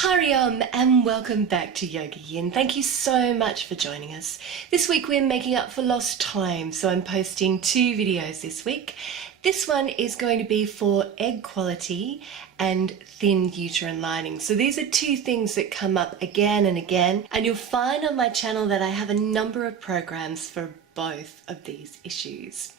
Hariom and welcome back to Yogayin. Thank you so much for joining us. This week we're making up for lost time, so I'm posting 2 videos this week. This one is going to be for egg quality and thin uterine lining. So these are 2 things that come up again and again, and you'll find on my channel that I have a number of programs for both of these issues.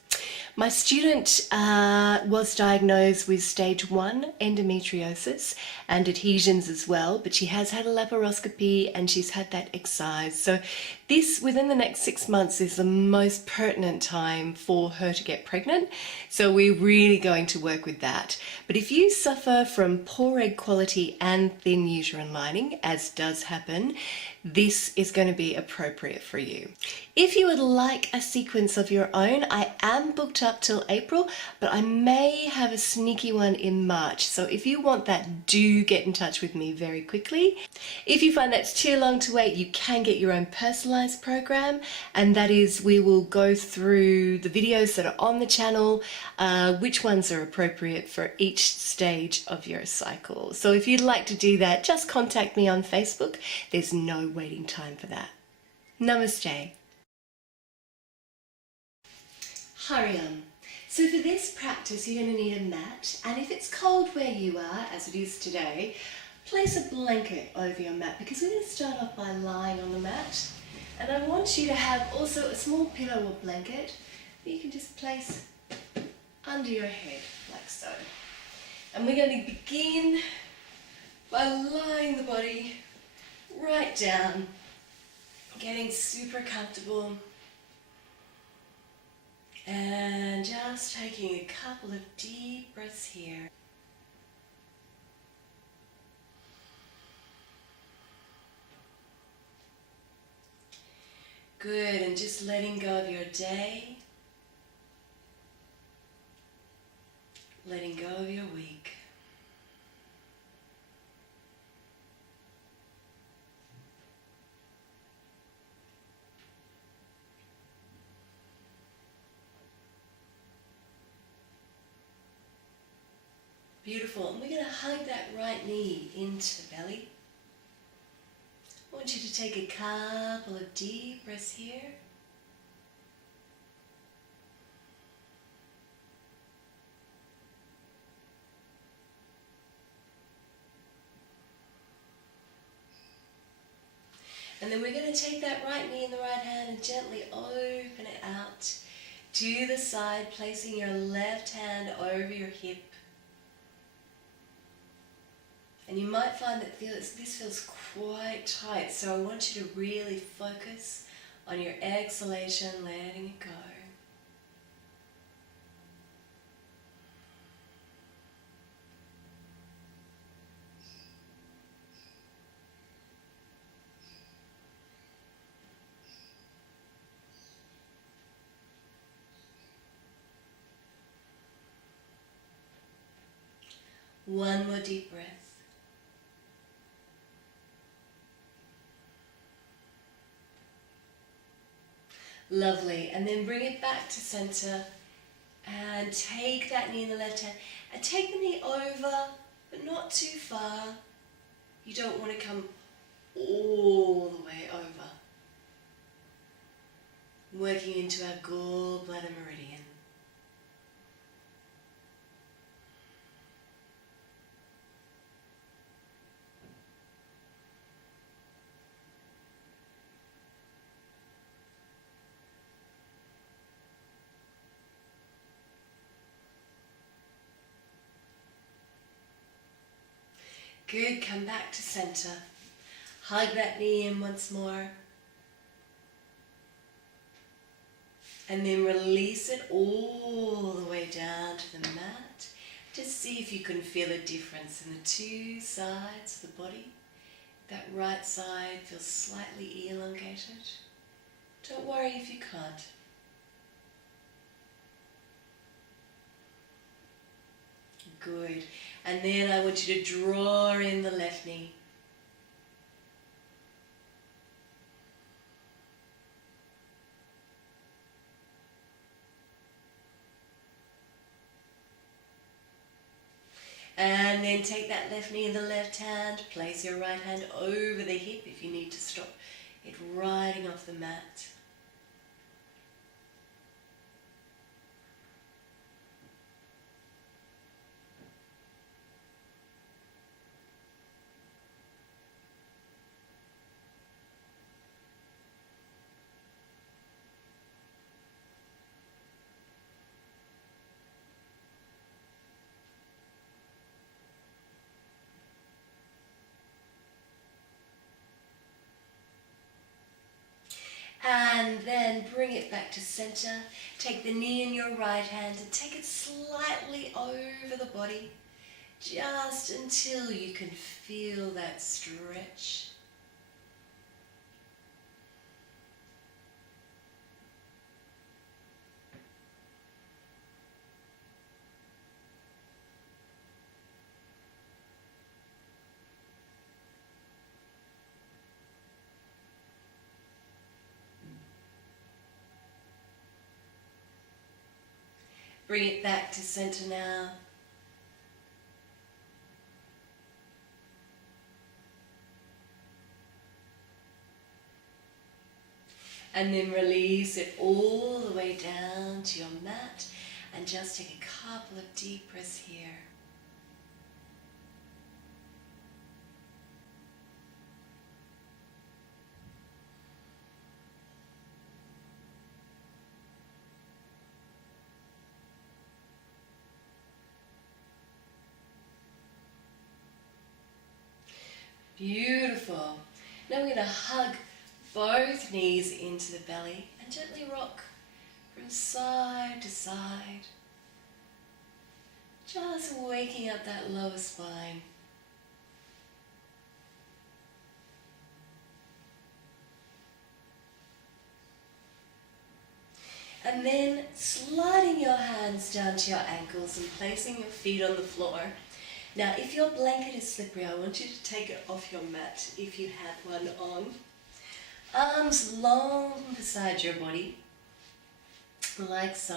My student was diagnosed with stage 1 endometriosis and adhesions as well, but she has had a laparoscopy and she's had that excised. So this, within the next 6 months, is the most pertinent time for her to get pregnant. So we're really going to work with that. But if you suffer from poor egg quality and thin uterine lining, as does happen, this is going to be appropriate for you. If you would like a sequence of your own, I am booked up till April, but I may have a sneaky one in March. So if you want that, do get in touch with me very quickly. If you find that's too long to wait, you can get your own personalized program, and that is, we will go through the videos that are on the channel, which ones are appropriate for each stage of your cycle. So if you'd like to do that, just contact me on Facebook. There's no waiting time for that. Namaste. Hariom. So for this practice, you're going to need a mat, and if it's cold where you are, as it is today, place a blanket over your mat, because we're going to start off by lying on the mat. And I want you to have also a small pillow or blanket that you can just place under your head, like so. And we're going to begin by lying the body right down, getting super comfortable, and just taking a couple of deep breaths here. Good, and just letting go of your day, letting go of your week. Beautiful, and we're going to hug that right knee into the belly. I want you to take a couple of deep breaths here. And then we're going to take that right knee in the right hand and gently open it out to the side, placing your left hand over your hip. And you might find that this feels quite tight, so I want you to really focus on your exhalation, letting it go. One more deep breath. Lovely, and then bring it back to center and take that knee in the left hand and take the knee over, but not too far. You don't want to come all the way over. Working into our gallbladder meridian. Good, come back to center. Hug that knee in once more. And then release it all the way down to the mat. Just see if you can feel a difference in the 2 sides of the body. That right side feels slightly elongated. Don't worry if you can't. Good. And then I want you to draw in the left knee. And then take that left knee in the left hand, place your right hand over the hip if you need to stop it riding off the mat. And then bring it back to center. Take the knee in your right hand and take it slightly over the body, just until you can feel that stretch. Bring it back to center now. And then release it all the way down to your mat and just take a couple of deep breaths here. Beautiful. Now we're going to hug both knees into the belly and gently rock from side to side. Just waking up that lower spine. And then sliding your hands down to your ankles and placing your feet on the floor. Now, if your blanket is slippery, I want you to take it off your mat if you have one on. Arms long beside your body, like so.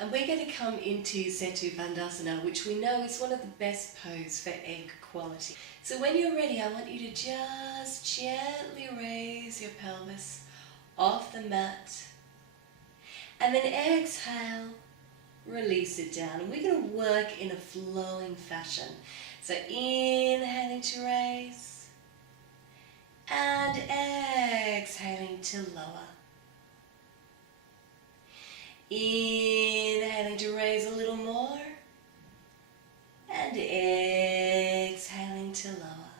And we're going to come into Setu Bandhasana, which we know is one of the best poses for egg quality. So when you're ready, I want you to just gently raise your pelvis off the mat. And then exhale. Release it down, and we're going to work in a flowing fashion. So inhaling to raise and exhaling to lower. Inhaling to raise a little more and exhaling to lower.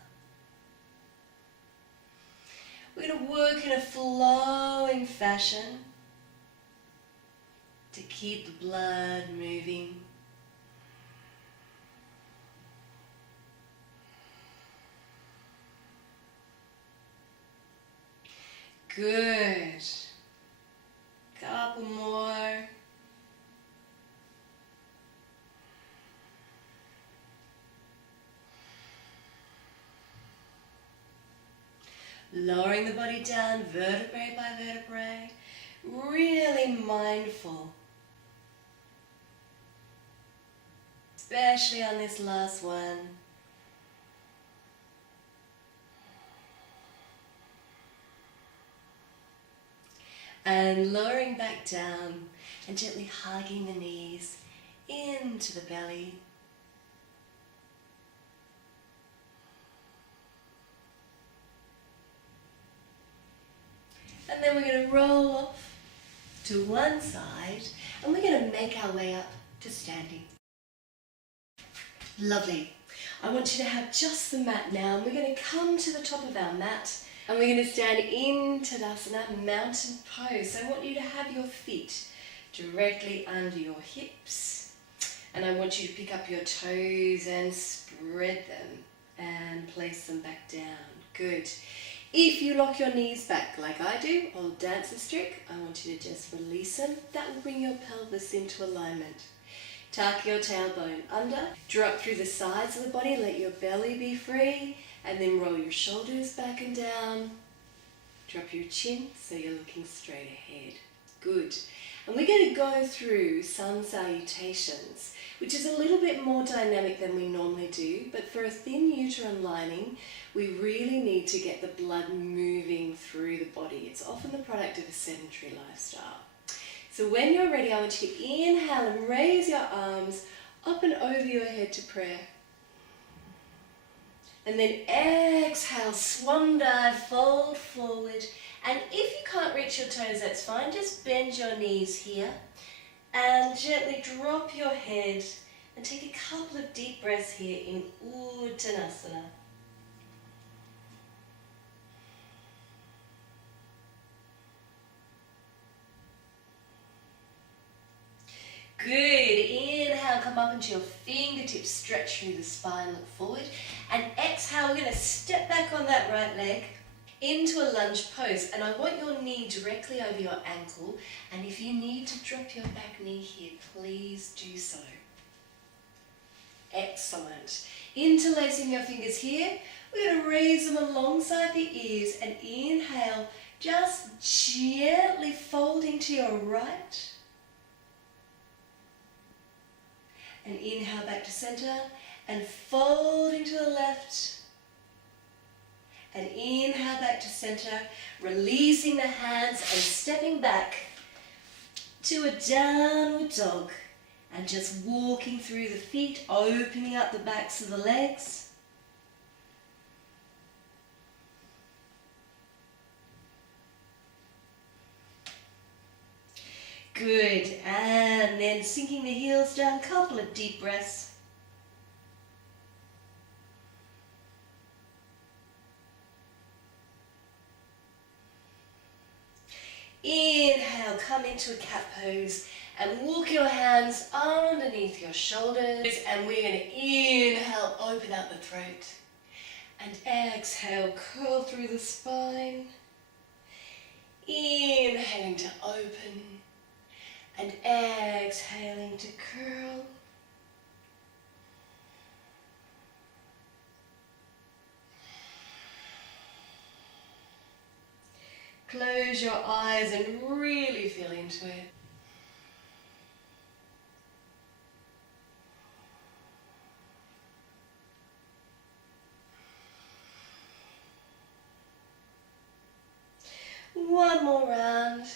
We're going to work in a flowing fashion to keep the blood moving. Good. Couple more. Lowering the body down vertebrae by vertebrae. Really mindful. Especially on this last one. And lowering back down and gently hugging the knees into the belly. And then we're going to roll off to one side and we're going to make our way up to standing. Lovely. I want you to have just the mat now, and we're going to come to the top of our mat and we're going to stand in Tadasana, mountain pose. So I want you to have your feet directly under your hips, and I want you to pick up your toes and spread them and place them back down. Good. If you lock your knees back like I do, old dancer's trick, I want you to just release them. That will bring your pelvis into alignment. Tuck your tailbone under, drop through the sides of the body, let your belly be free, and then roll your shoulders back and down. Drop your chin so you're looking straight ahead. Good. And we're going to go through sun salutations, which is a little bit more dynamic than we normally do, but for a thin uterine lining, we really need to get the blood moving through the body. It's often the product of a sedentary lifestyle. So when you're ready, I want you to inhale and raise your arms up and over your head to prayer. And then exhale, swan dive, fold forward. And if you can't reach your toes, that's fine. Just bend your knees here and gently drop your head and take a couple of deep breaths here in Uttanasana. Good. Inhale, come up into your fingertips, stretch through the spine, look forward. And exhale, we're going to step back on that right leg into a lunge pose. And I want your knee directly over your ankle. And if you need to drop your back knee here, please do so. Excellent. Interlacing your fingers here, we're going to raise them alongside the ears and inhale, just gently folding to your right. And inhale back to center and folding to the left. And inhale back to center, releasing the hands and stepping back to a downward dog. And just walking through the feet, opening up the backs of the legs. Good, and then sinking the heels down, couple of deep breaths. Inhale, come into a cat pose and walk your hands underneath your shoulders, and we're going to inhale, open up the throat, and exhale, curl through the spine. Inhaling to open. And exhaling to curl. Close your eyes and really feel into it. One more round.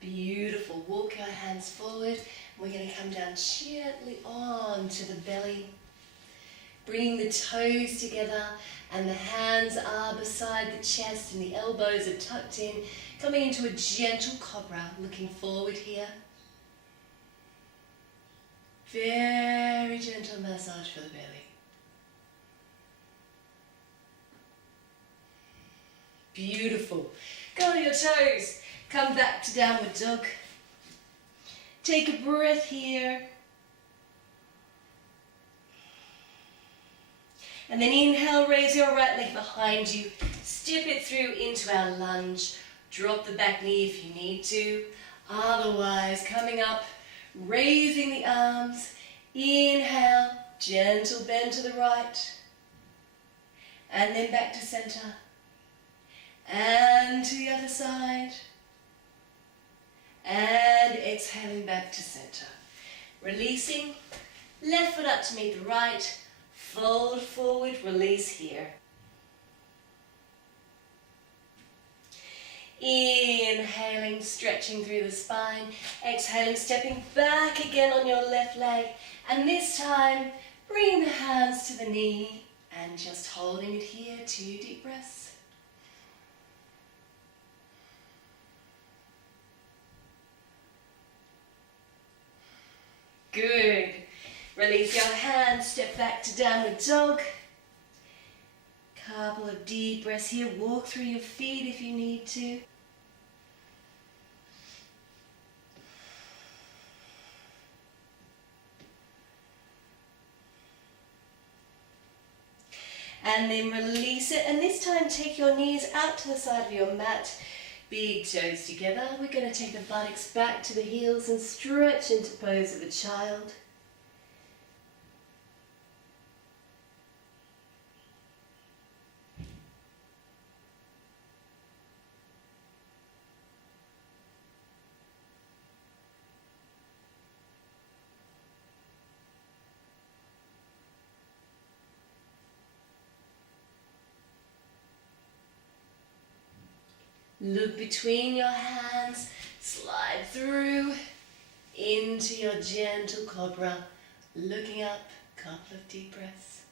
Beautiful. Walk your hands forward. We're going to come down gently onto the belly. Bringing the toes together and the hands are beside the chest and the elbows are tucked in. Coming into a gentle Cobra, looking forward here. Very gentle massage for the belly. Beautiful. Go on your toes. Come back to downward dog. Take a breath here. And then inhale, raise your right leg behind you. Step it through into our lunge. Drop the back knee if you need to. Otherwise, coming up, raising the arms. Inhale, gentle bend to the right. And then back to center. And to the other side. And exhaling back to center. Releasing, left foot up to meet the right, fold forward, release here. Inhaling, stretching through the spine, exhaling, stepping back again on your left leg, and this time, bringing the hands to the knee and just holding it here, 2 deep breaths. Good. Release your hands, step back to downward dog. Couple of deep breaths here. Walk through your feet if you need to. And then release it. And this time take your knees out to the side of your mat. Big toes together. We're going to take the buttocks back to the heels and stretch into pose of a child. Look between your hands, slide through into your gentle Cobra, looking up, couple of deep breaths.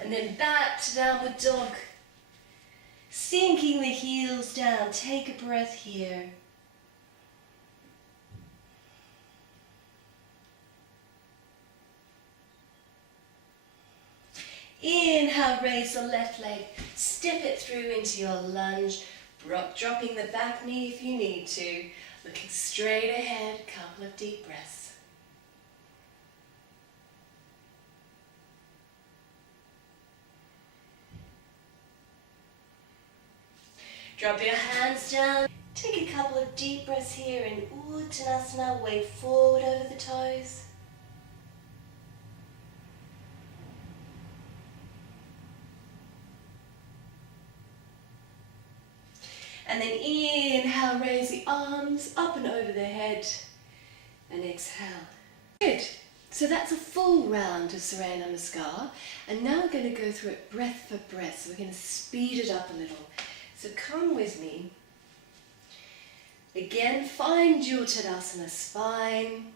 And then back to downward dog. Sinking the heels down. Take a breath here. Inhale, raise the left leg. Step it through into your lunge. Dropping the back knee if you need to. Looking straight ahead. Couple of deep breaths. Drop your hands down. Take a couple of deep breaths here in Uttanasana. Weight forward over the toes. And then inhale, raise the arms up and over the head. And exhale. Good. So that's a full round of Surya Namaskar. And now we're going to go through it breath for breath. So we're going to speed it up a little. So come with me. Again, find your Tadasana spine.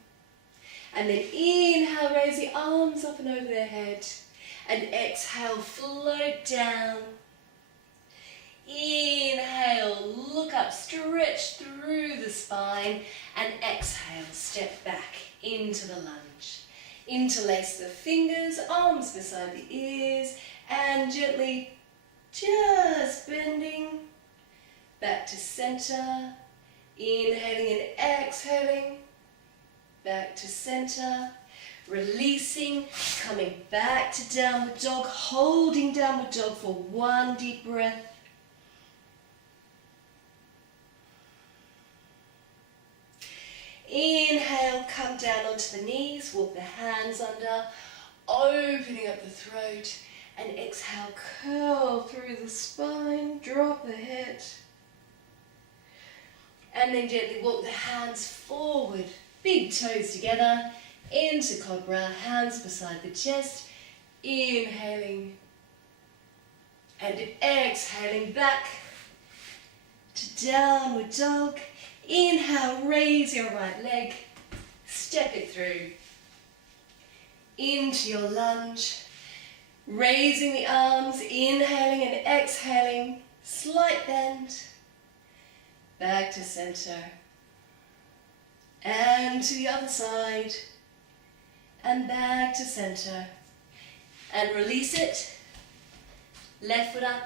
And then inhale, raise the arms up and over the head. And exhale, float down. Inhale, look up, stretch through the spine. And exhale, step back into the lunge. Interlace the fingers, arms beside the ears. And gently just bending back to center, inhaling and exhaling, back to center, releasing, coming back to downward dog, holding downward dog for one deep breath. Inhale, come down onto the knees, walk the hands under, opening up the throat. And exhale, curl through the spine, drop the head. And then gently walk the hands forward, big toes together, into Cobra, hands beside the chest, inhaling and exhaling back to downward dog. Inhale, raise your right leg, step it through into your lunge. Raising the arms, inhaling and exhaling, slight bend, back to center, and to the other side, and back to center, and release it, left foot up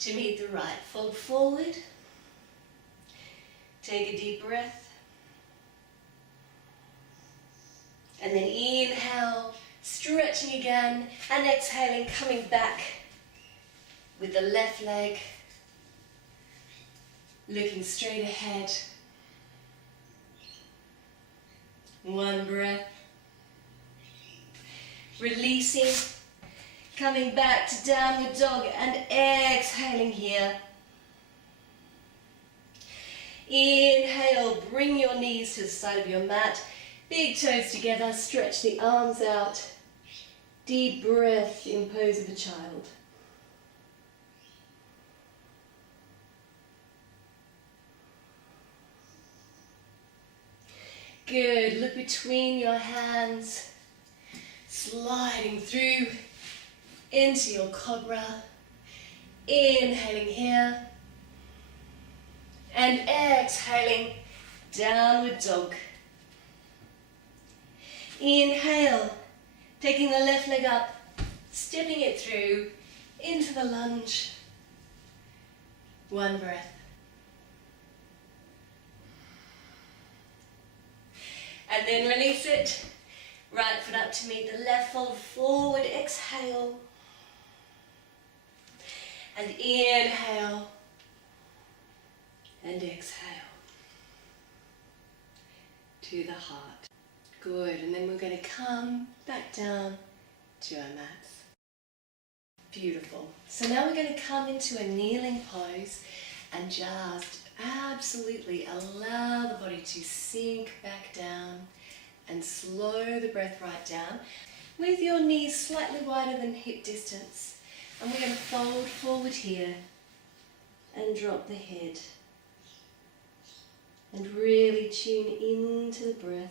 to meet the right, fold forward, take a deep breath, and then inhale, stretching again, and exhaling, coming back with the left leg, looking straight ahead. One breath. Releasing, coming back to downward dog, and exhaling here. Inhale, bring your knees to the side of your mat, big toes together, stretch the arms out. Deep breath in pose of a child. Good, look between your hands, sliding through into your Cobra. Inhaling here, and exhaling, downward dog. Inhale, taking the left leg up, stepping it through into the lunge. One breath. And then release it. Right foot up to meet the left, fold forward, exhale. And inhale. And exhale. To the heart. Good, and then we're going to come back down to our mats. Beautiful. So now we're going to come into a kneeling pose and just absolutely allow the body to sink back down and slow the breath right down with your knees slightly wider than hip distance. And we're going to fold forward here and drop the head. And really tune into the breath.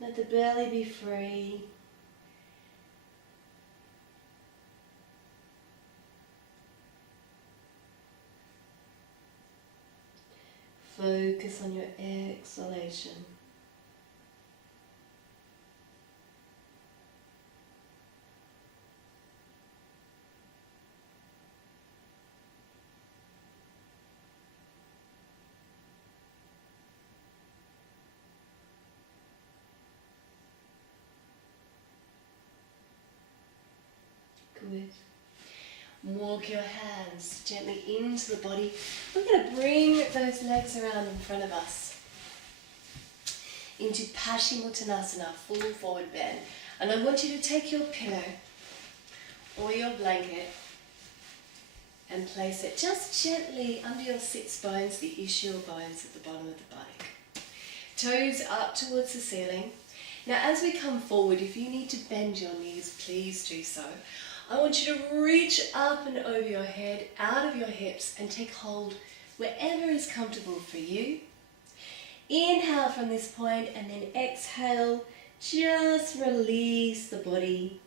Let the belly be free. Focus on your exhalation. Good. Walk your hands gently into the body. We're going to bring those legs around in front of us into Paschimottanasana, full forward bend. And I want you to take your pillow or your blanket and place it just gently under your sits bones, the ischial bones at the bottom of the buttock. Toes up towards the ceiling. Now as we come forward, if you need to bend your knees, please do so. I want you to reach up and over your head, out of your hips, and take hold wherever is comfortable for you. Inhale from this point and then exhale. Just release the body.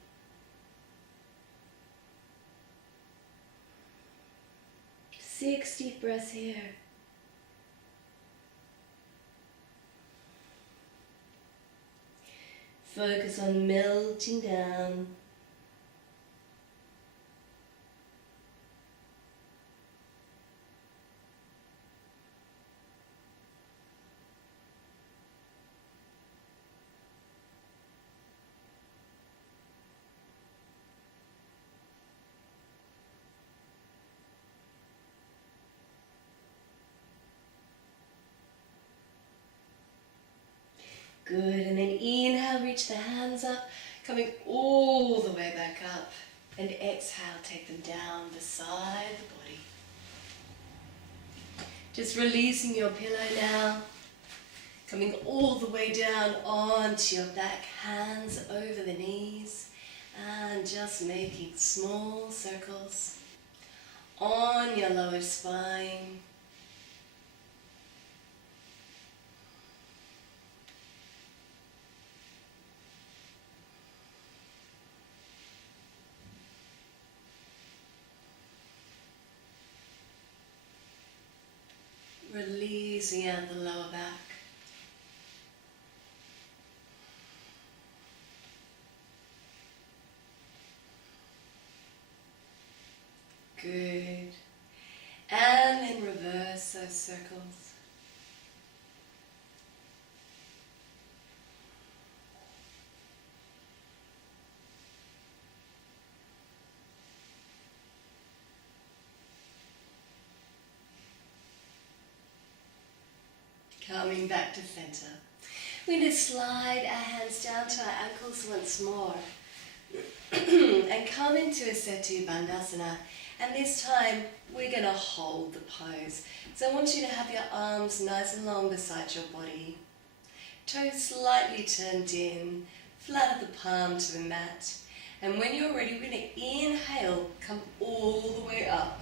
Six deep breaths here. Focus on melting down. Good, and then inhale, reach the hands up, coming all the way back up. And exhale, take them down beside the body. Just releasing your pillow now, coming all the way down onto your back, hands over the knees, and just making small circles on your lower spine. Releasing out the lower back. Good. And then reverse those circles. Coming back to center. We're going to slide our hands down to our ankles once more. And come into a Setu Bandhasana. And this time we're going to hold the pose. So I want you to have your arms nice and long beside your body. Toes slightly turned in, flat of the palm to the mat. And when you're ready, we're going to inhale, come all the way up.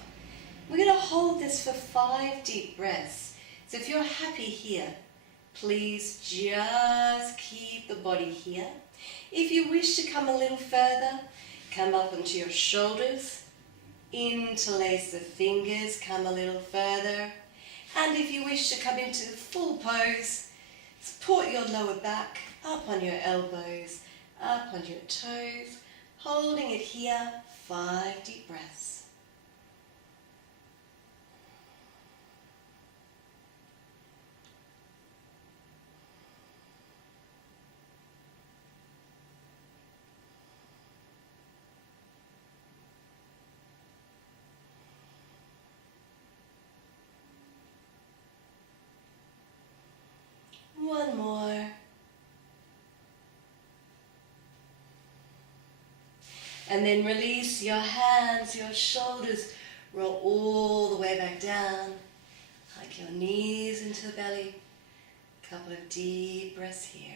We're going to hold this for 5 deep breaths. So if you're happy here, please just keep the body here. If you wish to come a little further, come up onto your shoulders, interlace the fingers, come a little further. And if you wish to come into the full pose, support your lower back, up on your elbows, up on your toes, holding it here, 5 deep breaths. One more. And then release your hands, your shoulders, roll all the way back down. Hike your knees into the belly. Couple of deep breaths here.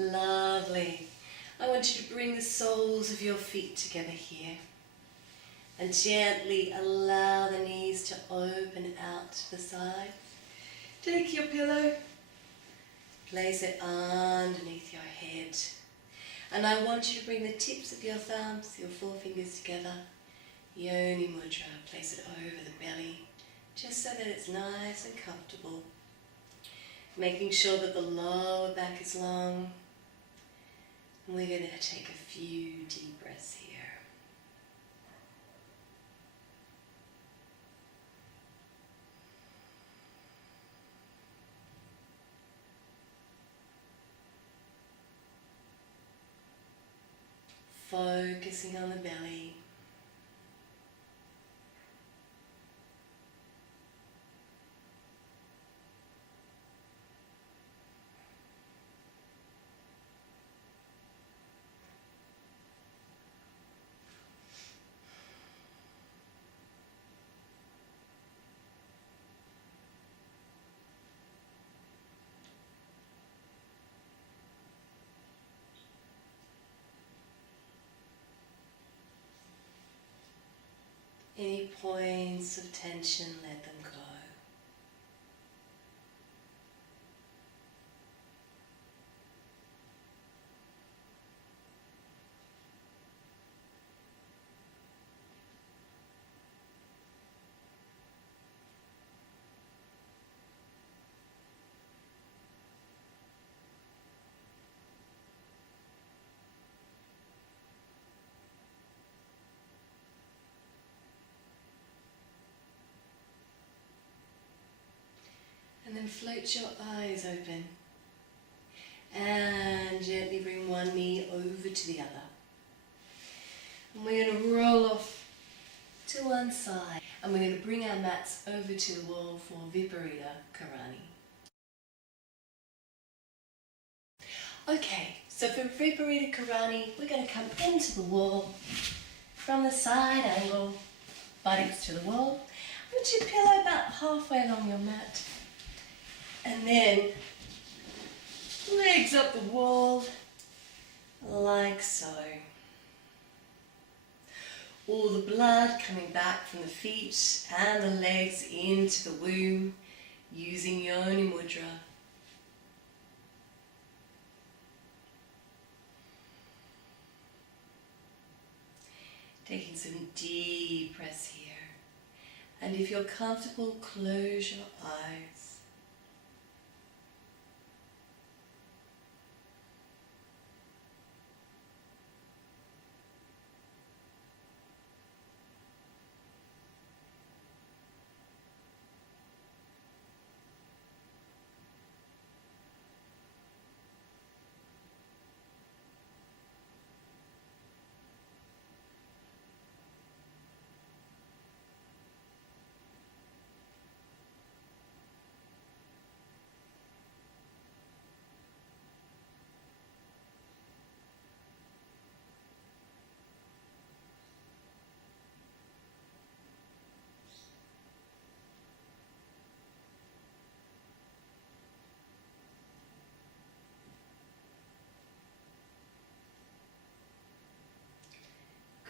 Lovely. I want you to bring the soles of your feet together here and gently allow the knees to open out to the side. Take your pillow, place it underneath your head, and I want you to bring the tips of your thumbs, your forefingers together, Yoni Mudra, place it over the belly, just so that it's nice and comfortable, making sure that the lower back is long. And we're going to take a few deep breaths here. Focusing on the belly. Any points of tension, let them go. And then float your eyes open and gently bring one knee over to the other. And we're going to roll off to one side and we're going to bring our mats over to the wall for Viparita Karani. Okay, so for Viparita Karani, we're going to come into the wall from the side angle, buttocks to the wall. Put your pillow about halfway along your mat. And then legs up the wall, like so. All the blood coming back from the feet and the legs into the womb using Yoni Mudra. Taking some deep breaths here. And if you're comfortable, close your eyes.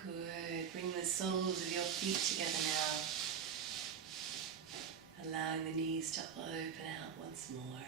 Good. Bring the soles of your feet together now. Allowing the knees to open out once more.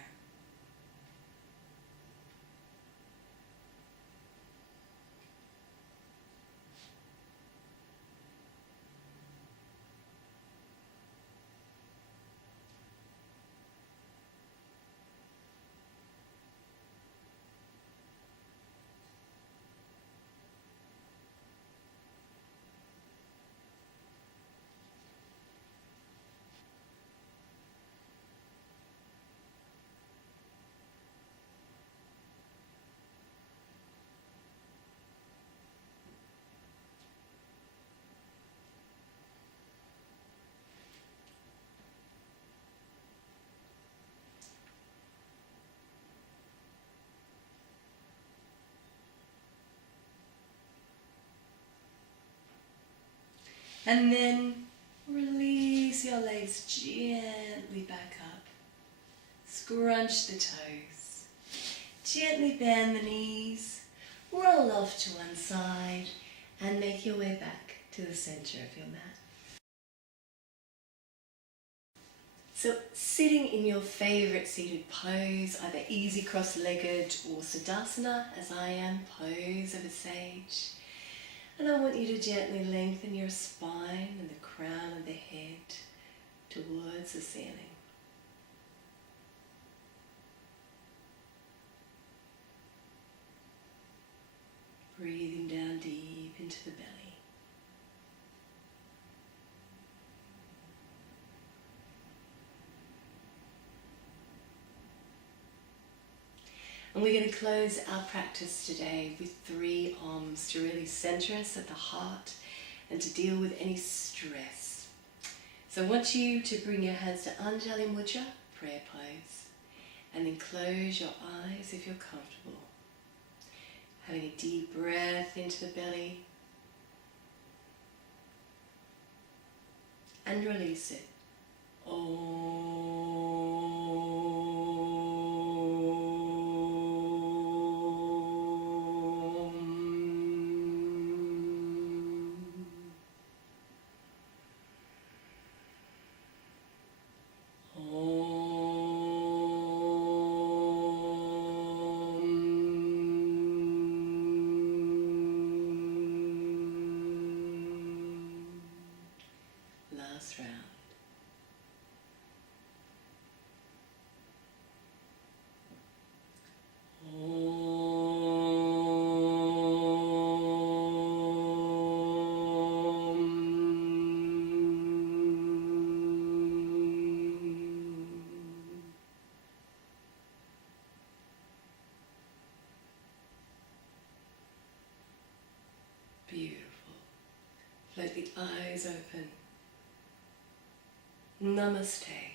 And then release your legs gently back up. Scrunch the toes. Gently bend the knees. Roll off to one side and make your way back to the center of your mat. So sitting in your favorite seated pose, either easy cross-legged or Siddhasana, as I am, pose of a sage. And I want you to gently lengthen your spine and the crown of the head towards the ceiling. Breathing down deep into the belly. And we're going to close our practice today with 3 Oms to really center us at the heart and to deal with any stress. So I want you to bring your hands to Anjali Mudra, prayer pose, and then close your eyes if you're comfortable. Having a deep breath into the belly and release it. Last round. Beautiful. Let the eyes open. Namaste.